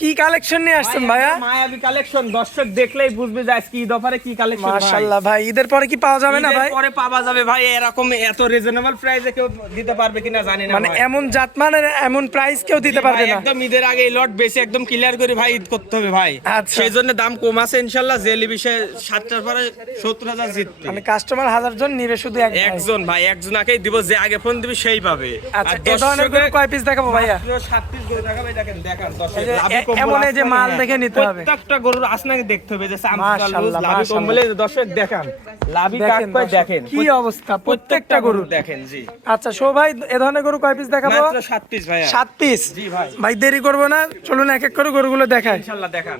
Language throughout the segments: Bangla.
কি কালেকশন নিয়ে আসছেন ভাইয়া? মায়াবী কালেকশন, দর্শক দেখলেই বুঝবে যে আজকে ঈদ অফারে কি কালেকশন। মাশাআল্লাহ ভাই, ঈদের পরে কি পাওয়া যাবে না ভাই? পরে পাওয়া যাবে ভাই, এরকম এত রিজনেবল প্রাইসে কেউ দিতে পারবে কিনা জানি না। মানে এমন জাতমানের এমন প্রাইস কেউ দিতে পারবে না। একদম ঈদের আগে এই লট বেশি একদম ক্লিয়ার করে ভাই ঈদ করতে হবে ভাই। আচ্ছা। সেই জন্য দাম কম আছে ইনশাআল্লাহ। জেলি বিষয়ে 7টার পরে 70,000 জিতবে। মানে কাস্টমার 1000 জন নিবে, শুধু একজন ভাই, একজনকেই দিব, যে আগে ফোন দিবে সেই পাবে। আচ্ছা, এই ধরনের গরু কয় পিস দেখাবো ভাইয়া? 7 পিস গরু দেখাবে, দেখেন দর্শক এমন এই যে মাল দেখে নিতে হবে। প্রত্যেকটা গরুর আসনাকে দেখতে হবে, যে মাশাআল্লাহ, লাভি কম্বলে দর্শক দেখান লাভি কাট কয় দেখেন কি অবস্থা প্রত্যেকটা গরু দেখেন। জি আচ্ছা, শো ভাই এই ধরনের গরু কয় পিস দেখাবো? মাত্র 7 পিস ভাইয়া। 7 পিস? জি ভাই। ভাই দেরি করবো না, চলুন এক এক করে গরুগুলো দেখাই। ইনশাআল্লাহ দেখান।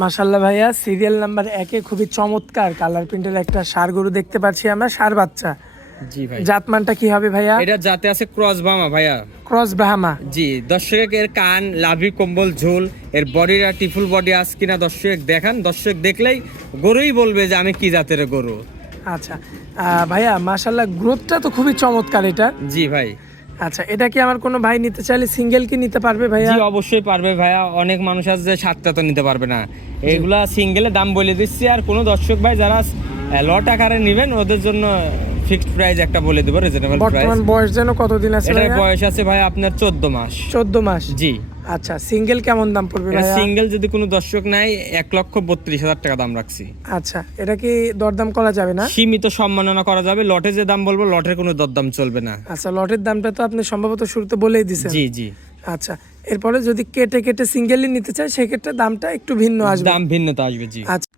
মাশাআল্লাহ ভাইয়া, সিরিয়াল নাম্বার 1 এ খুবই চমৎকার কালার প্রিন্টের একটা ষাঁড় গরু দেখতে পাচ্ছি আমরা, ষাঁড় বাচ্চা। জি ভাই। জাতমানটা কি হবে ভাইয়া? এটা জাতে আছে ক্রস বামা ভাইয়া। ক্রস ব্রাহ্মা? জি। দর্শক এর কান, লাভি, কম্বল, ঝোল, এর বডিটা টিফুল বডি আছে কিনা দর্শক দেখান। দর্শক দেখলেই গরুই বলবে যে আমি কি জাতের গরু। আচ্ছা ভাইয়া, মাশাআল্লাহ গ্রোথটা তো খুবই চমৎকার এটা। জি ভাই। আচ্ছা, এটা কি আমার কোনো ভাই নিতে চাইলে সিঙ্গেল কি নিতে পারবে ভাইয়া? জি অবশ্যই পারবে ভাইয়া। অনেক মানুষ আছে যে 7টা তো নিতে পারবে না, এগুলা সিঙ্গেলের দাম বলে দিচ্ছি। আর কোনো দর্শক ভাই যারা লট আকারে নেবেন ওদের জন্য ফিক্সড প্রাইস একটা বলে দেব, রিজনেবল প্রাইস। বর্তমান বয়স যেন কতদিন আছে এটার ভাইয়া? বয়স আছে ভাই আপনার 14 মাস। 14 মাস? জি। আচ্ছা, সিঙ্গেল কেমন দাম পড়বে ভাইয়া? সিঙ্গেল যদি কোনো দর্শক নাই 1,32,000 টাকা দাম রাখছি। আচ্ছা, এটা কি দরদাম করা যাবে না? সীমিত সম্মাননা করা যাবে। লটে যে দাম বলবো লটের কোনো দরদাম চলবে না। আচ্ছা, লটের দামটা তো আপনি সম্ভবত শুরুতে বলেই দিয়েছেন। জি জি। আচ্ছা, এরপরে যদি কেটে কেটে সিঙ্গেলই নিতে চাই সেক্ষেত্রে দামটা একটু ভিন্ন আসবে। দাম ভিন্নতা আসবে। জি। আচ্ছা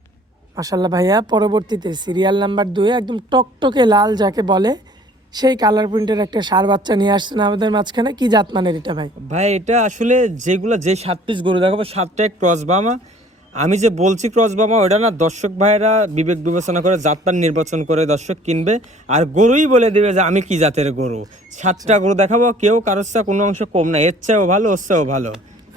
মাশাআল্লাহ ভাইয়া, পরবর্তীতে সিরিয়াল নাম্বার 2 এ একদম টকটকে লাল যাকে বলে সেই কালার প্রিন্টের একটা ষাঁড় বাচ্চা নিয়ে আসছেন আমাদের মাঝখানে। কি জাতমানের এটা ভাই? ভাই এটা আসলে যেগুলো যে 7 পিস গরু দেখাবো 7টাই ক্রস বামা। আমি যে বলছি ক্রস বামা ওটা না, দর্শক ভাইরা বিবেক বিবেচনা করে জাতপান নির্বাচন করে দর্শক কিনবে, আর গরুই বলে দিবে যে আমি কি জাতের গরু। 7টা গরু দেখাবো, কেউ কারোর চেয়ে কোনো অংশ কম না, এর চেয়েও ভালো ওর চেয়েও ভালো।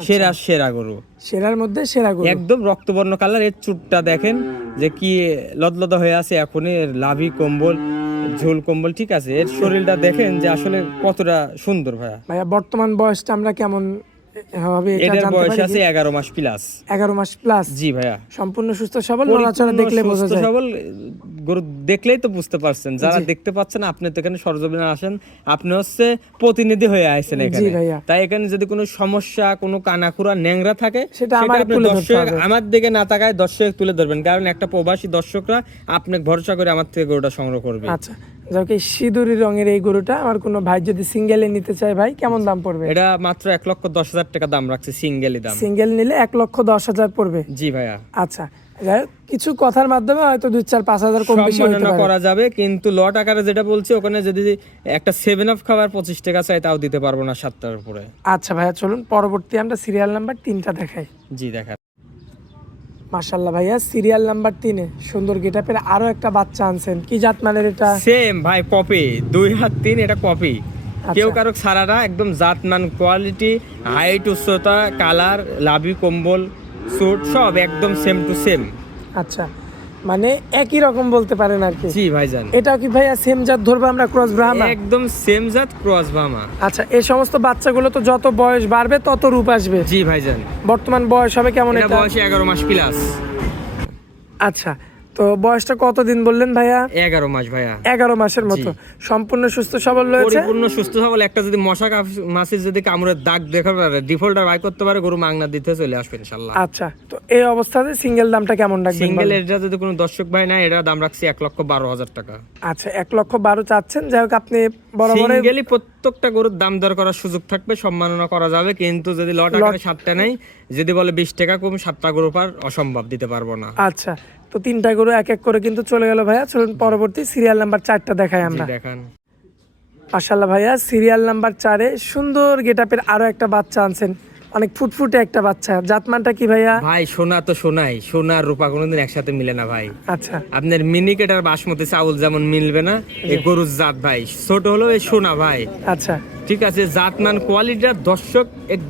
সেরা সেরা গরু, সেরার মধ্যে সেরা গরু, একদম রক্তবর্ণ কালার। এর চুটটা দেখেন যে কি লদলদা হয়ে আছে এখন। এর লাভি, কম্বল, ঝোল, কম্বল ঠিক আছে। এর শরীরটা দেখেন যে আসলে কতটা সুন্দর ভাইয়া। ভাইয়া বর্তমান বয়সটা আমরা কেমন হবে এটা এটার জানতে বয়স পারি আছে কি? 11 মাস প্লাস। 11 মাস প্লাস? জি ভাইয়া। সম্পূর্ণ সুস্থ সবল, নড়াচড়া দেখলে বোঝা যায়। সবল গরু দেখলেই তো বুঝতে পারছেন। যারা দেখতে পাচ্ছেন, আপনি তো এখানে সরজমিনে আসেন, আপনি হচ্ছে প্রতিনিধি হয়ে আইছেন এখানে। তাই এখানে যদি কোনো সমস্যা, কোনো কানাখুরা ন্যাংরা থাকে সেটা আপনি দর্শক হবে। আমার দিকে না তাকায় দর্শক তুলে ধরবেন, কারণ একটা প্রবাসী দর্শকরা আপনি ভরসা করে আমার থেকে গরুটা সংগ্রহ করবে। আচ্ছা, যাক, এই সিঁদুরি রঙের এই গরুটা আমার কোনো ভাই যদি সিঙ্গেলে নিতে চায় ভাই কেমন দাম পড়বে? এটা মাত্র 1,10,000 টাকা দাম রাখছে সিঙ্গেলই দাম। সিঙ্গেল নিলে 1,10,000 পড়বে? জি ভাইয়া। আচ্ছা, কিছু কথার মাধ্যমে হয়তো 2-4-5,000 কম বেশি হতে পারে, করা যাবে। কিন্তু লট আকারে যেটা বলছি, ওখানে যদি একটা 7 আপ খাবার 25 টাকা চাই তাও দিতে পারবো না 7টার উপরে। আচ্ছা ভাইয়া, চলুন পরবর্তী আমরা সিরিয়াল নাম্বার 3টা দেখাই। জি দেখা। মাশাআল্লাহ ভাইয়া, সিরিয়াল নাম্বার 3 এ সুন্দর গেটআপের আরো একটা বাচ্চা আনছেন। কি জাত মানের এটা? সেম ভাই, কপি 2 হাত 3, এটা কপি। কেউ কারো ছাড়া না, একদম জাতমান কোয়ালিটি, হাইট, উচ্চতা, কালার, লাভি, কম্বল, স্যুট সব একদম সেম টু সেম। আচ্ছা, মানে একই রকম বলতে পারেন আর কি। জি ভাইজান। এটা কি ভাইয়া সেম জাত ধরবো আমরা, ক্রস ব্রাহ্মা? একদম সেম জাত, ক্রস বামা। আচ্ছা, এই সমস্ত বাচ্চাগুলো তো যত বয়স বাড়বে তত রূপ আসবে। জি ভাইজান। বর্তমান বয়স হবে কেমন এটা এটা? বয়স 11 মাস প্লাস। আচ্ছা, তো বয়সটা কতদিন বললেন ভাইয়া? 11 মাস ভাইয়া। 11 মাসের মতো। সম্পূর্ণ সুস্থ সবল রয়েছে? পরিপূর্ণ সুস্থ সবল। একটা যদি মশা মাছির যদি কামড়ের দাগ দেখাতে পারে, ডিফল্টার বাই করতে পারে, গরু মাগনা দিতে চলে আসবে ইনশাআল্লাহ। আচ্ছা, তো এই অবস্থাতে সিঙ্গেল দামটা কেমন রাখবেন? সিঙ্গেল এটা যদি কোনো দর্শক ভাই না, এটা দাম রাখছি 1,12,000 টাকা। আচ্ছা, 1,12,000 চাচ্ছেন। যাই হোক, আপনি বরাবর সিঙ্গেলই প্রত্যেকটা গরুর দাম দর করার সুযোগ থাকবে, সম্মাননা করা যাবে। কিন্তু যদি লট আকারে 7টা নেই, যদি বলে 20 টাকা কম 7টা গরু পার, অসম্ভব, দিতে পারবো না। আচ্ছা, তো 3টা গরু এক এক করে কিন্তু চলে গেল ভাইয়া। চলুন পরবর্তী সিরিয়াল নাম্বার 4টা দেখাই আমরা। দেখান। মাশাআল্লাহ ভাইয়া, সিরিয়াল নাম্বার 4 এ সুন্দর গেটআপের আরো একটা বাচ্চা আনছেন। অনেক ফুটফুটে একটা বাচ্চা, জাতমানটা কি ভাইয়া? ভাই সোনা তো সোনাই, সোনা আর রূপা কোনোদিন একসাথে মিলে না ভাই। আচ্ছা আপনার মিনিকেট আর বাসমতি চাউল যেমন মিলবে না, এই গরুর জাত ভাই ছোট হলেও এই সোনা ভাই। আচ্ছা ঠিক আছে, জাতমান কোয়ালিটিটা দর্শক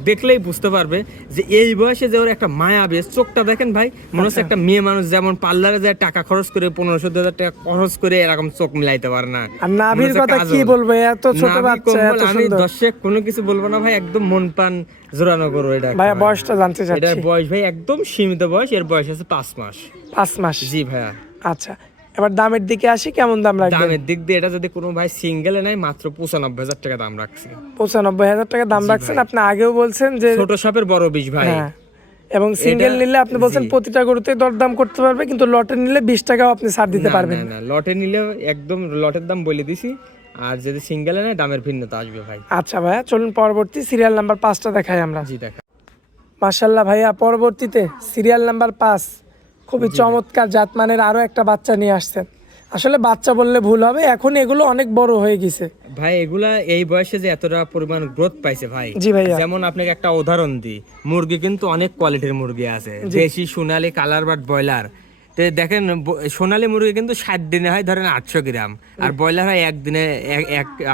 দেখলেই বুঝতে পারবে যে এই বয়সে যে ওর একটা মায়া বেশ, চোখটা দেখেন ভাই, মনে হচ্ছে একটা মেয়ে মানুষ যেমন পার্লারে যায় টাকা খরচ করে 1500-2000 টাকা খরচ করে এরকম চোখ মিলাইতে পারে না। আর নাভির কথা কি বলবো, এত ছোট বাচ্চা এত আমি সুন্দর। দর্শক কোনো কিছু বলবো না ভাই, একদম মন প্রাণ জোড়ানো গরু এটা। ভাইয়া বয়সটা জানতে চাচ্ছি। এটার বয়স ভাই একদম সীমিত বয়স, এর বয়স আছে 5 মাস। 5 মাস? জি ভাইয়া। আচ্ছা এবার দামের দিকে আসি, কেমন দাম রাখবেন? দামের দিক দিয়ে এটা যদি কোনো ভাই সিঙ্গেলে নেয় মাত্র 95,000 টাকা দাম রাখছি। 95,000 টাকা দাম রাখছেন। আপনি আগেও বলছেন যে ছোট সাপের বড় বিষ ভাই। হ্যাঁ, এবং সিঙ্গেল নিলে আপনি বলছেন প্রতিটা গরুতে দরদাম করতে পারবে, কিন্তু লটে নিলে 20 টাকাও আপনি ছাড় দিতে পারবেন। না, লটে নিলে একদম লটের দাম বলে দিছি, আর যদি সিঙ্গেলে নেয় দামের ভিন্নতা আসবে ভাই। আচ্ছা ভাইয়া চলুন পরবর্তী সিরিয়াল নাম্বার 5টা দেখাই আমরা। জি দেখা। মাশাআল্লাহ ভাইয়া, পরবর্তীতে সিরিয়াল নাম্বার 5 খুবই চমৎকার জাতমানের আরো একটা বাচ্চা নিয়ে আসছেন। আসলে বাচ্চা বললে ভুল হবে, এখন এগুলো অনেক বড় হয়ে গেছে ভাই। এগুলা এই বয়সে যে এতটা পরিমাণ গ্রোথ পাইছে ভাই। জি ভাইয়া। যেমন আপনাকে একটা উদাহরণ দিই, মুরগি কিন্তু অনেক কোয়ালিটির মুরগি আছে, দেশি, সোনালী, কালার বাট, ব্রয়লার। তো দেখেন সোনালী মুরগি কিন্তু 60 দিনে হয় ধরেন 800 গ্রাম, আর ব্রয়লার হয় একদিনে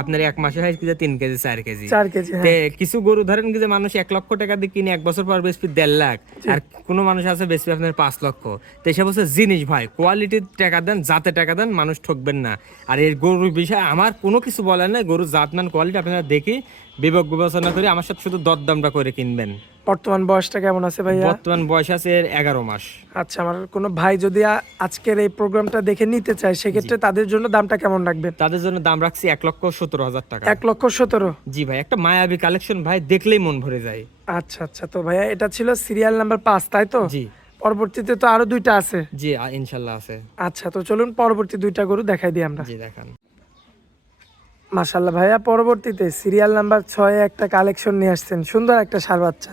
আপনার 1 মাসে হয় 3 কেজি 4 কেজি। 4 কেজি। কিছু গরু ধরেন কি যে মানুষ 1 লক্ষ টাকা দিয়ে কিনে 1 বছর পর বেচবি 1.5 লাখ, আর কোনো মানুষ আছে বেচবি আপনার 5 লক্ষ। তো এসব হচ্ছে জিনিস ভাই, কোয়ালিটির টাকা দেন, জাতে টাকা দেন, মানুষ ঠকবেন না। আর এই গরুর বিষয়ে আমার কোনো কিছু বলার নাই, গরুর জাতমান কোয়ালিটি আপনারা দেখি বিবেক বিবেচনা করে আমার সাথে শুধু দরদামটা করে কিনবেন। বর্তমান বয়সটা কেমন আছে ভাইয়া? বর্তমান বয়স আছে এর 11 মাস। আচ্ছা, আমার কোনো ভাই যদি আজকের এই প্রোগ্রামটা দেখে নিতে চায়, সেক্ষেত্রে তাদের জন্য দামটা কেমন রাখবেন? তাদের জন্য দাম রাখছি 1,17,000 টাকা। 1,17,000? জি ভাই, একটা মায়াবী কালেকশন ভাই, দেখলেই মন ভরে যায়। আচ্ছা আচ্ছা, তো ভাইয়া এটা ছিল সিরিয়াল নাম্বার 5, তাই তো? জি পরবর্তীতে তো আরো 2টা আছে। জি ইনশাল্লাহ আছে। আচ্ছা, তো চলুন পরবর্তী 2টা গরু দেখাই দিই আমরা। জি দেখান। মাশাআল্লাহ ভাইয়া, পরবর্তীতে সিরিয়াল নাম্বার 6 একটা কালেকশন নিয়ে আসছেন, সুন্দর একটা ষাঁড় বাচ্চা।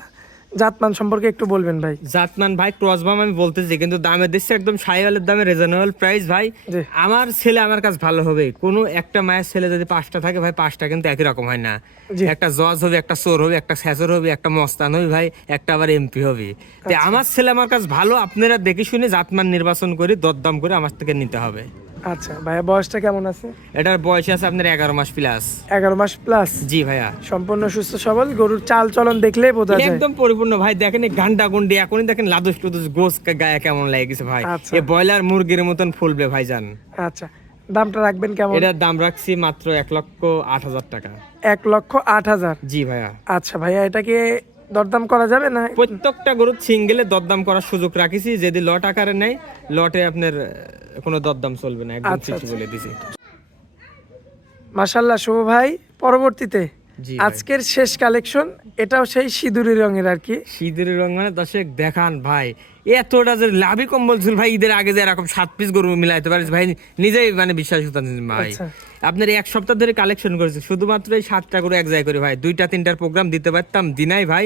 জাতমান সম্পর্কে একটু বলবেন ভাই। জাতমান ভাই ক্রস বাম আমি বলতেছি, কিন্তু দামে দিচ্ছে একদম শাহিওয়ালের দামে রিজনেবল প্রাইস ভাই। জি। আমার ছেলে আমার কাছে ভালো হবে। কোনো একটা মায়ের ছেলে যদি 5টা থাকে ভাই, 5টা কিন্তু একই রকম হয় না। জি। একটা জজ হবে, একটা চোর হবে, একটা ছেচর হবে, একটা মস্তান হবে ভাই, একটা আবার এমপি হবে। তো আমার ছেলে আমার কাছে ভালো, আপনারা দেখে শুনে জাতমান নির্বাচন করে দরদাম করে আমার থেকে নিতে হবে। আচ্ছা ভাইয়া, বয়সটা কেমন আছে? এটার বয়স আছে আপনার 11 মাস প্লাস। 11 মাস প্লাস? জি ভাইয়া। সম্পূর্ণ সুস্থ সবল, গরুর চাল চলন দেখলেই বোঝা যায় একদম পরিপূর্ণ ভাই। দেখেন এই গান্ডা গুন্ডি, এখনই দেখেন লাদুস টুদুস গোস গায়ে কেমন লাগে গেছে ভাই। আচ্ছা। এই ব্রয়লার মুরগির মতন ফুলবে ভাইজান। আচ্ছা, দামটা রাখবেন কেমন? এটার দাম রাখছি মাত্র 1,08,000 টাকা। 1,08,000? জি ভাইয়া। আচ্ছা ভাইয়া, এটাকে দরদাম করা যাবে না? প্রত্যেকটা গরু সিঙ্গেলে দরদাম করার সুযোগ রাখিছি, যদি লট আকারে নেয় লটে আপনার কোনো দরদাম চলবে না, একদম আচ্ছা, ফিক্স বলে দিছি। মাশাআল্লাহ শুভ ভাই, পরবর্তীতে জি আজকের শেষ কালেকশন, এটাও সেই সিঁদুরি রঙের আর কি। শীতের রং মানে দর্শক দেখান ভাই, এতটা যে লাভি কম্বল ছিল ভাই, ঈদের আগে যে এরকম 7 পিস গরু মিলাইতে পারিস ভাই, নিজেই মানে বিশ্বাস করতেন ভাই। আচ্ছা। আপনার 1 সপ্তাহ ধরে কালেকশন করেছি শুধুমাত্র এই 7টা গরু এক জায়গায় করে ভাই, 2টা-3টার প্রোগ্রাম দিতে পারতাম দিনাই ভাই।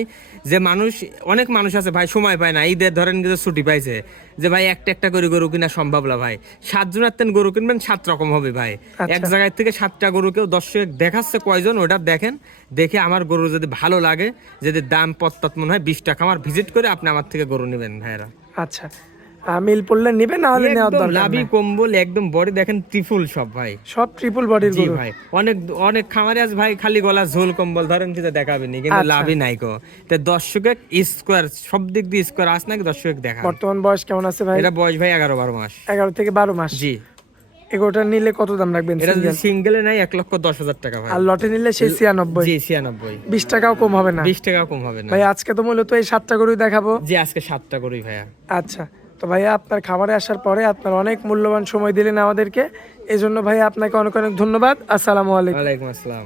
যে মানুষ, অনেক মানুষ আছে ভাই সময় পায় না, ঈদের ধরেন কিছু ছুটি পাইছে, যে ভাই একটা করে গরু কিনা সম্ভব না ভাই। 7 জনের তেন গরু কিনবেন 7 রকম হবে ভাই। এক জায়গায় থেকে 7টা গরু কেউ দর্শক দেখাচ্ছে কয়জন, ওটা দেখেন, দেখে আমার গরু যদি ভালো লাগে, যদি দাম পত্তত মনে হয় 20 টাকা আমার ভিজিট করে আপনি আমার থেকে গরু নেবেন ভাইরা। আচ্ছা, মিল পড়লে নিবেন, না হলে নেওয়ার দরকার লাভি নাই। কম্বল একদম বডি দেখেন ট্রিপল সব ভাই, সব ট্রিপল বডির জি গরু। ভাই। অনেক অনেক খামারে আছে ভাই খালি গলা ঝোল কম্বল ধরেন কি দেখাবেনি, কিন্তু লাভই নাই গো। তো দর্শকে স্কোয়ার সব দিক দিয়ে স্কোয়ার আস নাকি দর্শক দেখা। বর্তমান বয়স কেমন আছে ভাই? এটা বয়স ভাই 11-12 মাস। 11 থেকে 12 মাস? জি। এগোটা নিলে কত দাম রাখবেন? এটা যদি সিঙ্গেলে নাই 1,10,000 টাকা ভাই। আর লটে নিলে সেই 96? জি 96। 20 টাকাও কম হবে না? 20 টাকাও কম হবে না ভাই। আজকে তো মূলত এই 7টা গরুই দেখাবো। জি আজকে 7টা গরুই ভাইয়া। আচ্ছা, তো ভাইয়া আপনার খামারে আসার পরে আপনার অনেক মূল্যবান সময় দিলেন আমাদেরকে, এই জন্য ভাইয়া আপনাকে অনেক অনেক ধন্যবাদ। আসসালামু আলাইকুম। ওয়ালাইকুম আসসালাম।